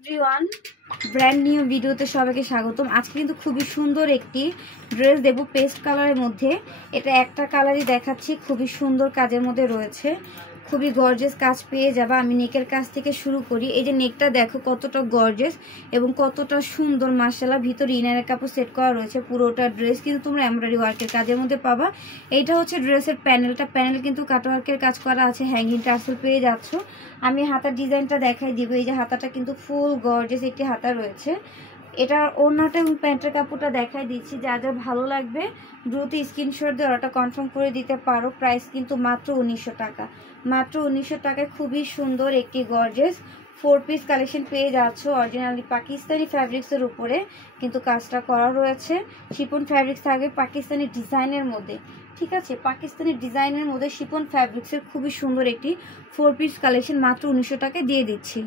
Everyone, brand new ভিডিওতে সবাইকে স্বাগতম। আজকে কিন্তু খুবই সুন্দর একটি ড্রেস দেবো পেস্ট কালারের মধ্যে। এটা একটা কালারই দেখাচ্ছি, খুবই সুন্দর কাজের মধ্যে রয়েছে, খুবই গর্জিয়াস কাজ পেয়ে যাবা। আমি নেকের কাজ থেকে শুরু করি। এই যে নেকটা দেখো কতটা গর্জিয়াস এবং কতটা সুন্দর, মাশাআল্লাহ। ভিতরে ইনারের কাপড় সেট করা রয়েছে। পুরোটা ড্রেস কিন্তু তোমরা এমব্রয়ডারি ওয়ার্কের কাজের মধ্যে পাবা। এইটা হচ্ছে ড্রেসের প্যানেল কিন্তু কাটওয়ার্কের কাজ করা আছে, হ্যাঙ্গিং টার্সেল পেয়ে যাচ্ছ। আমি হাতার ডিজাইনটা দেখাই দিব। এই যে হাতাটা কিন্তু ফুল গর্জিয়াস একটি হাতা রয়েছে। এটার ওড়নাটা এবং প্যান্টের কাপড়টা দেখাই দিচ্ছি। যা যা ভালো লাগবে দ্রুত স্ক্রিনশট দিয়ে অর্ডারটা কনফার্ম করে দিতে পারো। প্রাইস কিন্তু মাত্র 1900 টাকা। মাত্র 1900 টাকায় খুবই সুন্দর একটি গর্জিয়াস 4 পিস কালেকশন পেয়ে যাচ্ছ। অরিজিনালি পাকিস্তানি ফ্যাব্রিক্সের উপরে কিন্তু কাজটা করা রয়েছে। শিপন ফ্যাব্রিক্স থাকবে পাকিস্তানি ডিজাইনের মধ্যে, ঠিক আছে। পাকিস্তানি ডিজাইনের মধ্যে শিপন ফ্যাব্রিক্সের খুবই সুন্দর একটি 4 পিস কালেকশন মাত্র 1900 টাকায় দিয়ে দিচ্ছি।